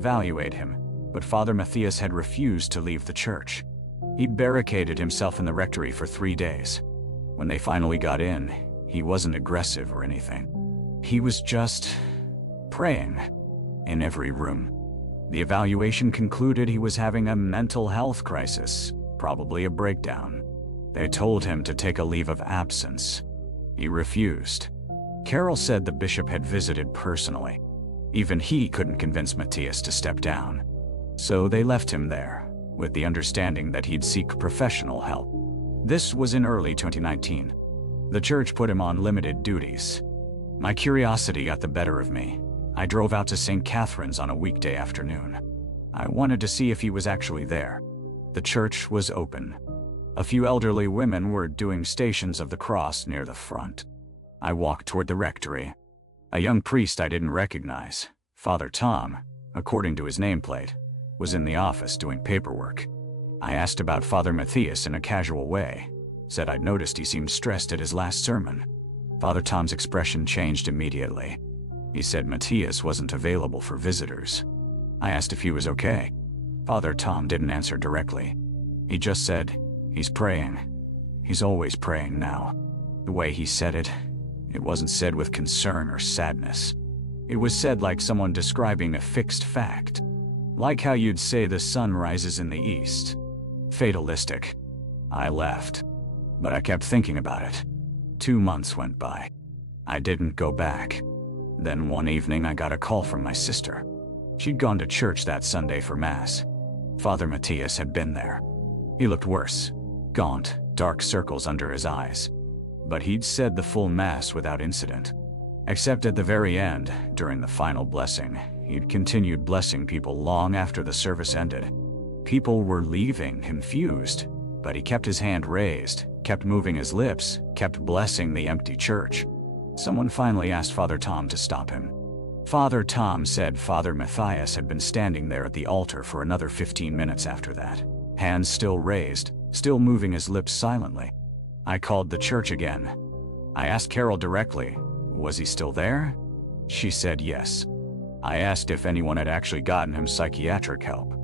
evaluate him, but Father Matthias had refused to leave the church. He'd barricaded himself in the rectory for 3 days. When they finally got in, he wasn't aggressive or anything. He was just praying in every room. The evaluation concluded he was having a mental health crisis, probably a breakdown. They told him to take a leave of absence. He refused. Carol said the bishop had visited personally. Even he couldn't convince Matthias to step down. So they left him there, with the understanding that he'd seek professional help. This was in early 2019. The church put him on limited duties. My curiosity got the better of me. I drove out to St. Catherine's on a weekday afternoon. I wanted to see if he was actually there. The church was open. A few elderly women were doing Stations of the Cross near the front. I walked toward the rectory. A young priest I didn't recognize, Father Tom, according to his nameplate, was in the office doing paperwork. I asked about Father Matthias in a casual way, said I'd noticed he seemed stressed at his last sermon. Father Tom's expression changed immediately. He said Matthias wasn't available for visitors. I asked if he was okay. Father Tom didn't answer directly. He just said, "He's praying. He's always praying now." The way he said it wasn't said with concern or sadness. It was said like someone describing a fixed fact. Like how you'd say the sun rises in the east. Fatalistic. I left. But I kept thinking about it. 2 months went by. I didn't go back. Then one evening I got a call from my sister. She'd gone to church that Sunday for Mass. Father Matthias had been there. He looked worse. Gaunt, dark circles under his eyes. But he'd said the full Mass without incident. Except at the very end, during the final blessing, he'd continued blessing people long after the service ended. People were leaving, confused, but he kept his hand raised, kept moving his lips, kept blessing the empty church. Someone finally asked Father Tom to stop him. Father Tom said Father Matthias had been standing there at the altar for another 15 minutes after that, hands still raised, still moving his lips silently. I called the church again. I asked Carol directly, was he still there? She said yes. I asked if anyone had actually gotten him psychiatric help.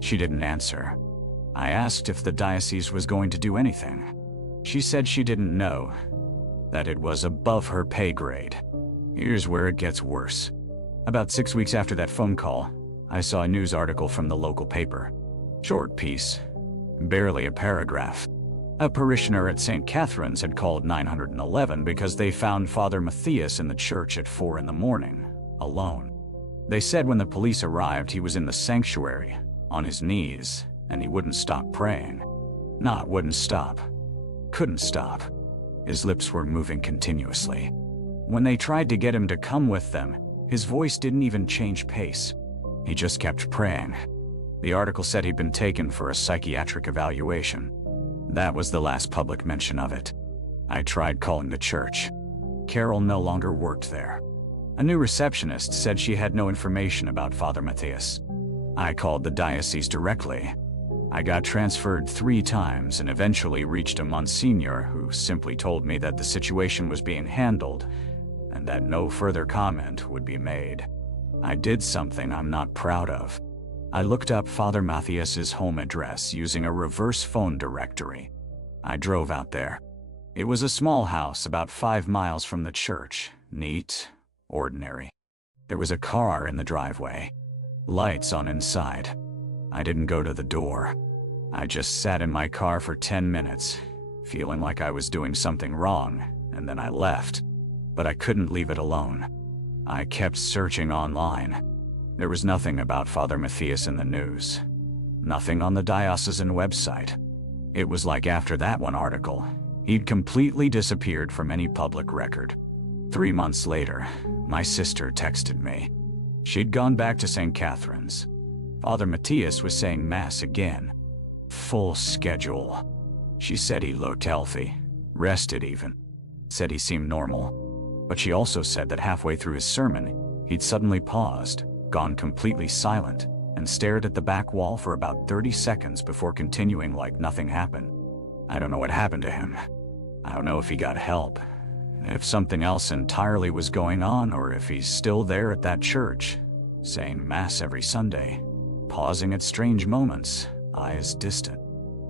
She didn't answer. I asked if the diocese was going to do anything. She said she didn't know, that it was above her pay grade. Here's where it gets worse. About 6 weeks after that phone call, I saw a news article from the local paper. Short piece, barely a paragraph. A parishioner at St. Catherine's had called 911 because they found Father Matthias in the church at 4 in the morning, alone. They said when the police arrived he was in the sanctuary, on his knees, and he wouldn't stop praying. Not wouldn't stop. Couldn't stop. His lips were moving continuously. When they tried to get him to come with them, his voice didn't even change pace. He just kept praying. The article said he'd been taken for a psychiatric evaluation. That was the last public mention of it. I tried calling the church. Carol no longer worked there. A new receptionist said she had no information about Father Matthias. I called the diocese directly. I got transferred 3 times and eventually reached a Monsignor who simply told me that the situation was being handled and that no further comment would be made. I did something I'm not proud of. I looked up Father Matthias's home address using a reverse phone directory. I drove out there. It was a small house about 5 miles from the church, neat, ordinary. There was a car in the driveway, lights on inside. I didn't go to the door. I just sat in my car for 10 minutes, feeling like I was doing something wrong, and then I left. But I couldn't leave it alone. I kept searching online. There was nothing about Father Matthias in the news. Nothing on the diocesan website. It was like after that one article, he'd completely disappeared from any public record. 3 months later, my sister texted me. She'd gone back to St. Catherine's. Father Matthias was saying Mass again. Full schedule. She said he looked healthy, rested even. Said he seemed normal. But she also said that halfway through his sermon, he'd suddenly paused, gone completely silent, and stared at the back wall for about 30 seconds before continuing like nothing happened. I don't know what happened to him. I don't know if he got help, if something else entirely was going on, or if he's still there at that church. saying Mass every Sunday, pausing at strange moments, eyes distant.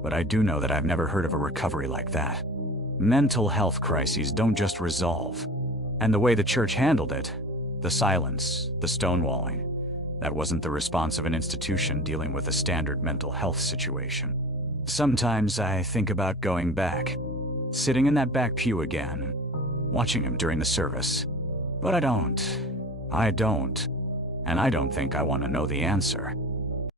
But I do know that I've never heard of a recovery like that. Mental health crises don't just resolve. And the way the church handled it, the silence, the stonewalling, that wasn't the response of an institution dealing with a standard mental health situation. Sometimes I think about going back, sitting in that back pew again, watching him during the service. But I don't. And I don't think I want to know the answer.